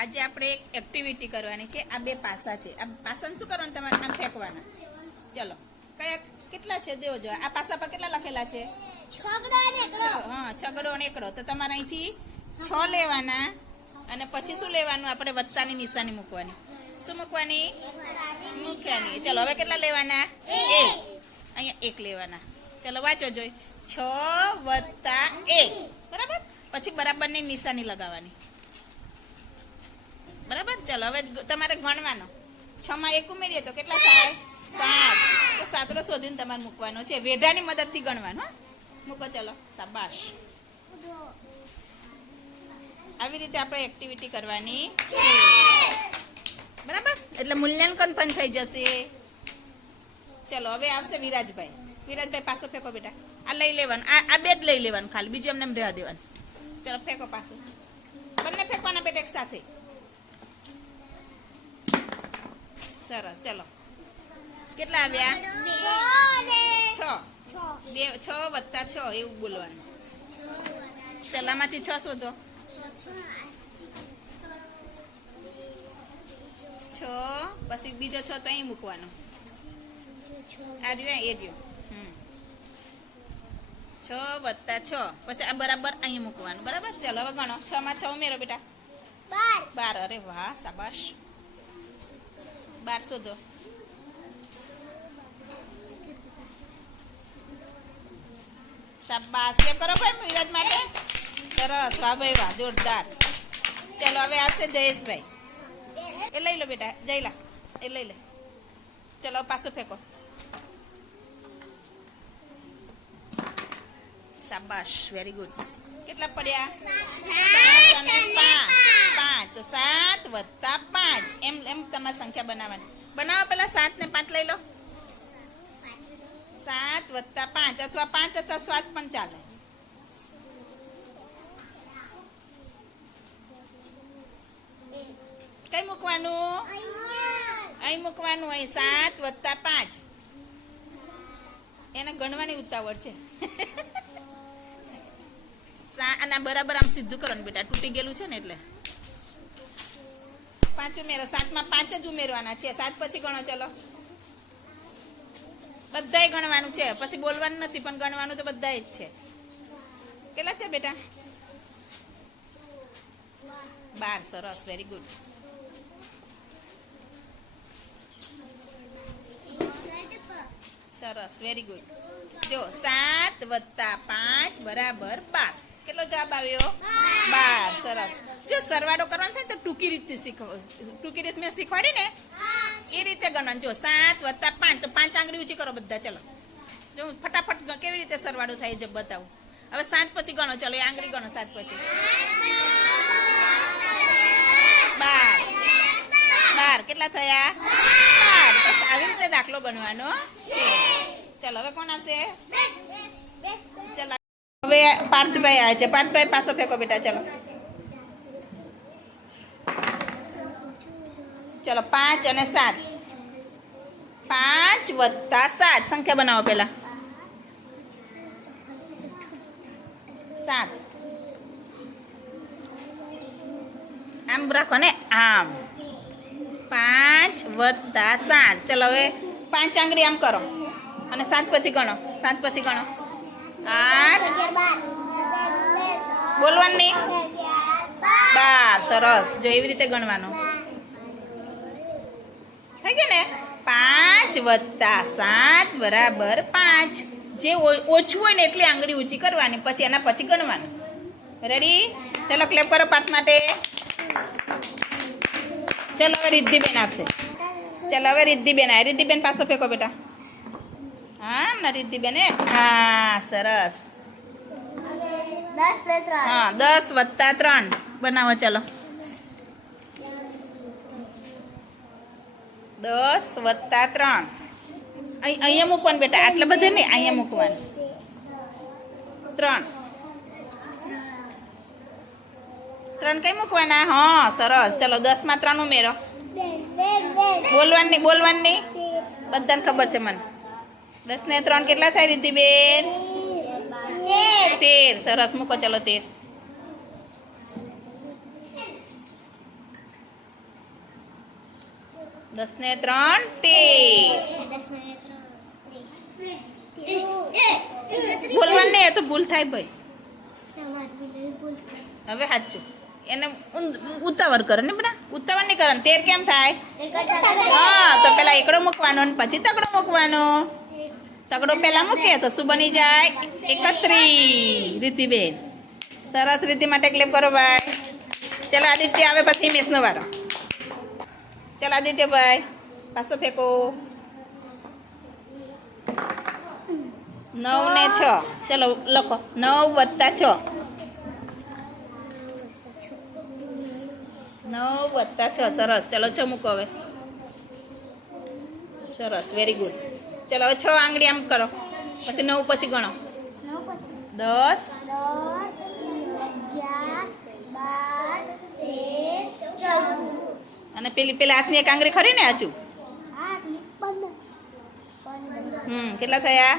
આજે આપણે એક એક્ટિવિટી કરવાની છે. આ બે પાસા છે. આ પાસાને શું કરવાનું? તમારે આમ ફેંકવાના. ચલો. કયા કેટલા છે? દેવો જો. આ પાસા પર કેટલા લખેલા છે? હા છગડો અને એકડો. તો તમારે અહીંથી છ લેવાના અને પછી શું લેવાનું? આપણે વત્તાની નિશાની મૂકવાની. શું મૂકવાની? મૂકવાની. ચલો હવે કેટલા લેવાના? એક. અહીંયા એક લેવાના. ચલો વાંચો જોઈ. છ વત્તા એક. બરાબર? પછી બરાબરની નિશાની લગાવવાની. બરાબર? ચલો, હવે તમારે ગણવાનો. છ માં એક ઉમેરીએ તો કેટલા થાય? સાત. તો સાતરો શોધીને તમારે મૂકવાનો છે. વેઢાની મદદથી ગણવાનો મૂકો, ચલો. સાબાશ આવી રીતે આપણે એક્ટિવિટી કરવાની છે. બરાબર? એટલે મૂલ્યાંકન પણ થઈ જશે. ચલો, હવે આવશે વિરાજભાઈ. વિરાજભાઈ, પાછો ફેંકો બેટા. આ લઈ લેવાનું. આ બે જ લઈ લેવાનું ખાલી. બીજું એમને એમ રહેવા દેવાનું. ચલો, ફેંકો પાછું. બંને ફેંકવાના બેટા એક સાથે. સરસ ચલો. કેટલા આવ્યા? છ. બે છ વત્તા છ એવું બોલવાનું. ચલામાંથી છ શોધો. છ પછી બીજો છ તો અહીં મૂકવાનો. આ રહ્યો એ રહ્યો. હમ. છ વત્તા છ પછી આ બરાબર અહીં મૂકવાનું. બરાબર? ચલો હવે ગણો. છ માં છ ઉમેરો બેટા. બાર અરે વાહ શાબાશ. બાર શોધો શાબાશ. કેમ કરો ભાઈ વિરાજ માટે? સરસ. વાહ ભાઈ વાહ, જોરદાર. ચલો, હવે આવશે જયેશભાઈ. એ લઈ લો બેટા, જયલા. એ લઈ લે. ચલો, પાછો ફેંકો. શાબાશ. વેરી ગુડ કેટલા પડ્યા? એમ તમારે સંખ્યા બનાવવાની. બનાવો પહેલા સાત ને પાંચ લઈ લો. સાત વત્તા પાંચ અથવા પાંચ અથવા સાત પણ ચાલે. કઈ મૂકવાનું? અહીં મૂકવાનું, અહીં સાત વત્તા પાંચ. એને ગણવાની ઉતાવળ છે. સા આના બરાબર આમ સીધું ને બેટા, તૂટી ગયેલું છે ને એટલે. પાંચ ઉમેરો. સાતમાં પાંચ જ ઉમેરવાના છે. સાત પછી ગણો ચલો. બધાય ગણવાનું છે. પછી બોલવાનું નથી, પણ ગણવાનું તો બધાય જ છે. કેટલા છે બેટા? બાર. સરસ. વેરી ગુડ સરસ. વેરી ગુડ જો, સાત વત્તા પાંચ બરાબર બાર. કેટલો જવાબ આવ્યો? બાર. સરસ. સરવાળો કરવાનો થાય તો ટૂંકી રીતે શીખવ ટૂંકી રીત મેં શીખવાડી ને એ રીતે ગણવાનું. જો સાત વત્તા પાંચ તો પાંચ આંગળી ઊંચી કરો બધા ચલો. જો ફટાફટ કેવી રીતે સરવાળો થાય છે બતાવું. હવે સાત પછી ગણો ચલો એ આંગળી ગણો સાત પછી. બાર. બાર. કેટલા થયા? બાર. બસ આવી રીતે દાખલો ગણવાનો છે ચલો હવે કોણ આવશે? ચલો. હવે પાર્થભાઈ આવે છે. પાર્થભાઈ પાછો ફેંકો બેટા ચલો. ચલો પાંચ અને સાત. પાંચ વત્તા સાત. સંખ્યા બનાવો પેલા. સાત. આમ રાખો ને? આમ. પાંચ વત્તા સાત. ચલો હવે પાંચ આંગળી આમ કરો. અને સાત પછી ગણો. સાત પછી ગણો. આઠ. બોલવાનું નહીં? બાર. સરસ. જો એવી રીતે ગણવાનું. થઈ ગયું ને? પાંચ વત્તા સાત બરાબર પાંચ. જે ઓછું હોય ને એટલી આંગળી ઊંચી કરવાની પછી એના પછી ગણવાનું. રેડી ચલો ક્લેપ કરો પાઠ માટે. ચલો હવે રિદ્ધિબેન આવશે. ચલો હવે રિદ્ધિબેન આવે રિદ્ધિબેન પાછો ફેંકો બેટા. હા ના રિદ્ધિબેન એ હા સરસ. હા દસ વત્તા ત્રણ. બનાવો ચલો. દસ વત્તા ત્રણ. અહીં, અહીંયા મૂકવાનું બેટા, આટલા બધા નહીં અહીંયા મૂકવાનું. ત્રણ. ત્રણ કઈ મૂકવાના? હા, સરસ. ચલો, દસમાં ત્રણ ઉમેરો. બોલવાની, બોલવાનું. બધાને ખબર છે મને. દસ ને ત્રણ કેટલા થાય રીતિબેન તેર. સરસ. મૂકો, ચલો, તેર. દસ ને ત્રણ તેર બોલવાનું નહીં તો ભૂલ થાય ભાઈ. હવે સાચું. એને ઉતાવળ કરે ને બધા ઉતાવળ નહીં કરે તેર કેમ થાય? હા, તો પેલા એકડો મૂકવાનો ને પછી તગડો મૂકવાનો. તગડો પેલા મૂકીએ તો શું બની જાય? એકત્રી રીતિબેન. સરસ રીતિ માટે ક્લેપ કરો ભાઈ. ચાલો આદિત્ય આવે પછી મેસનો વારો. ચાલો આદિત્યભાઈ પાછો ફેંકો. નવ ને છ. ચલો, લખો. નવ વત્તા છ. નવ વત્તા છ. સરસ. ચલો, છ મૂકો હવે. સરસ. વેરી ગુડ ચલો, હવે છ આંગળી આમ કરો. પછી નવ પછી ગણો. દસ. અને પેલી પેલા હાથની એક આંગળી ખરી ને હજુ હમ, કેટલા થયા?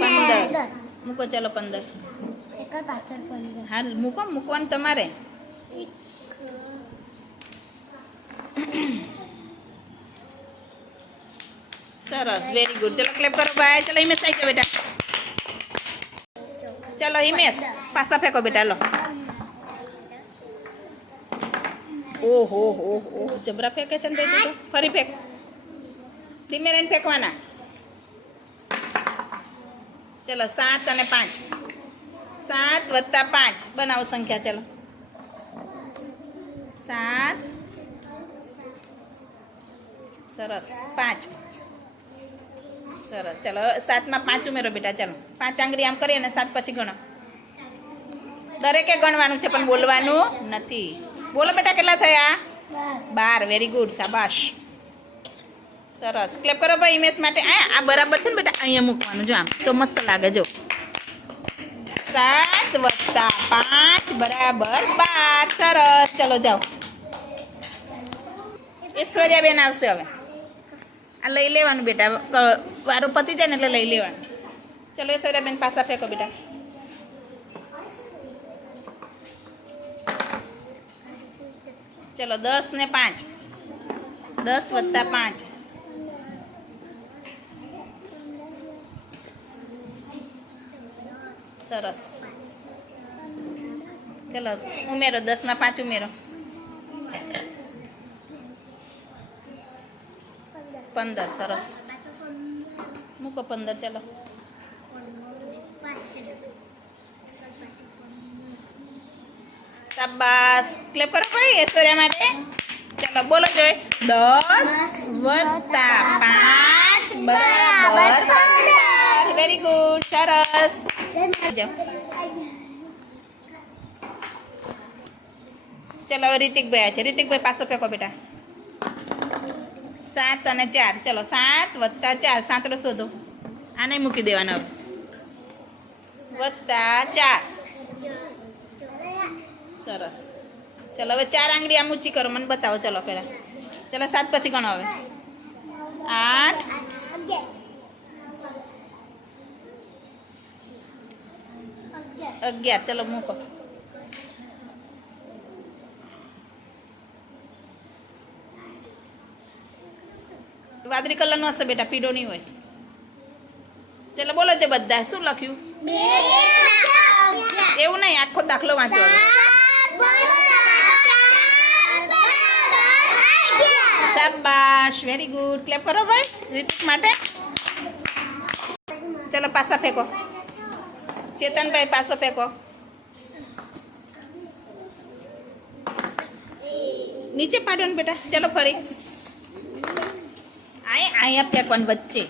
પંદર. મૂકો, ચાલો, પંદર. હા મૂકો, મૂકવાનું તમારે. સરસ વેરી ગુડ ચલો ક્લેપ કરો ભાઈ ચલો, હિમેશ આવી જાઓ બેટા. ચલો, હિમેશ પાસા ફેંકો બેટા લો ઓહો હો હો જબરા ફેંકે છે ને ભાઈ તું. ફરી ફેંક. ધીમે રહીને ફેંકવાના. ચલો, સાત અને પાંચ. સાત વત્તા પાંચ. બનાવો સંખ્યા, ચલો. સાત. સરસ. પાંચ. સરસ. ચલો, સાતમાં પાંચ ઉમેરો બેટા, ચાલો. પાંચ આંગળી આમ કરીએ ને સાત પછી ગણો. દરેકે ગણવાનું છે, પણ બોલવાનું નથી. બોલો બેટા કેટલા થયા? બાર. વેરી ગુડ શાબાશ. સરસ. ક્લેપ કરો ભાઈ ઇમેજ માટે. આ આ બરાબર છે ને બેટા? અહીંયા મૂકવાનું. જો આમ. તો મસ્ત લાગે જો. સાત વત્તા પાંચ બરાબર બાર. સરસ. ચલો જાઓ. ઐશ્વર્યાબેન આવશે હવે. આ લઈ લેવાનું બેટા. વારો પતી જાય ને એટલે લઈ લેવાનું. ચલો ઐશ્વર્યાબેન પાછા ફેંકો બેટા. ચલો, દસ ને પાંચ. દસ વત્તા પાંચ. સરસ. ચલો, ઉમેરો દસમાં પાંચ ઉમેરો. પંદર, સરસ. મૂકો પંદર, ચલો. શાબાશ. ક્લેપ કરો ભાઈ ઐશ્વર્યા માટે. ચલો, બોલો, જોઈ. દસ વત્તા પાંચ બરાબર વેરી ગુડ સરસ. ચલો, રિતિકભાઈ છે. રિતિકભાઈ પાછો ફેંકો બેટા. સાત અને ચાર. ચલો, સાત વત્તા ચાર. સાતડો શોધો. આને મૂકી દેવાના વત્તા ચાર. સરસ. ચલો હવે ચાર આંગળી આમ ઊંચી કરો. મને બતાવો. ચલો પહેલા. ચલો સાત પછી ગણો હવે. આઠ. અગિયાર. ચલો મૂકો. વાદળી કલરનો હશે બેટા પીળો નહીં હોય. ચલો બોલો છે બધા. શું લખ્યું? એવું નહીં આખો દાખલો વાંચો શાબાશ વેરી ગુડ ક્લેપ કરો ભાઈ રિતિક માટે. ચલો પાછા ફેંકો. ચેતનભાઈ પાછો ફેંકો. નીચે પાડો ને બેટા. ચલો ફરી. આય અહીંયા ફેંકવાનું વચ્ચે.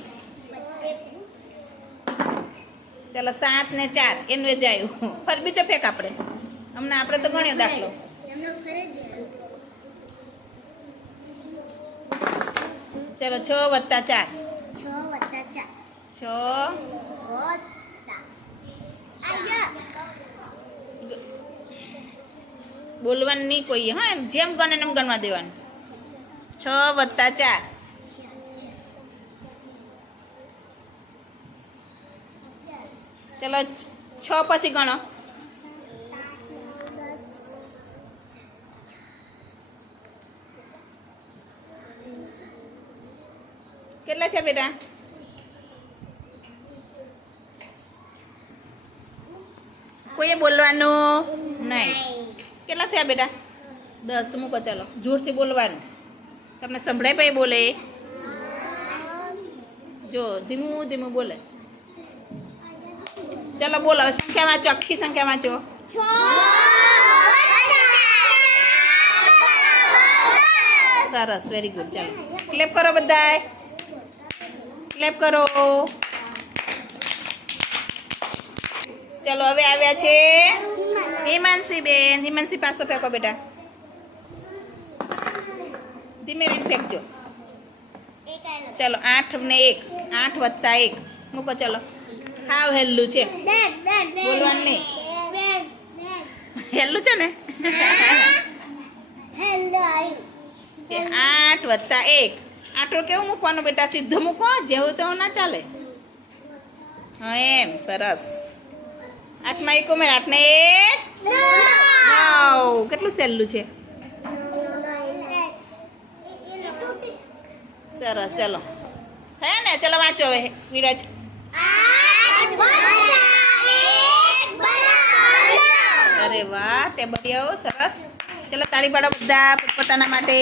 ચલો સાત ને ચાર. એનું જ આવ્યું ફરી બીજો ફેંક આપણે. હમણાં આપણે તો ગણ્યો દાખલો. ચલો છ વત્તા ચાર. છ વત્તા ચાર. બોલવાનું નહીં કોઈ હા એમ જેમ ગણે એમ ગણવા દેવાનું. છ વત્તા ચાર. ચલો છ પછી ગણો. કેટલા છે બેટા? કોઈએ બોલવાનું? નહીં. કેટલા થયા બેટા? દસ. મૂકો, ચાલો. જોરથી બોલવાનું. તમને સંભળાય ભાઈ બોલે? જો, ધીમું ધીમું બોલે. ચાલો, બોલો. હવે સંખ્યા વાંચો, આખી સંખ્યા વાંચો. સરસ. વેરી ગુડ ચાલો. ક્લેપ કરો બધાય. ક્લેપ કરો. ચલો હવે આવ્યા છે હિમાંશી બેન હિમાંશી પાછો ફેંકો બેટા. ધીમે રહીને ફેંકજો. ચલો આઠ ને એક. આઠ વત્તા એક. મૂકો ચલો. હાવ હેલ્લું છે. બોલવાનું નહીં. હેલ્લું છે ને? આઠ વત્તા એક. આઠો કેવું મૂકવાનું બેટા? સીધો મૂકો, જેવું તેવો ના ચાલે. હા, એમ, સરસ. આઠમાં એક ઉમેર, આઠને એક? નવ. કેટલું સહેલું છે? સરસ, ચલો. થયા ને? ચલો, વાંચો હવે. વિરાજ. અરે વાહ, ટેબલ આવો સરસ. ચલો, તાળી પાડો બધા પોતાના માટે.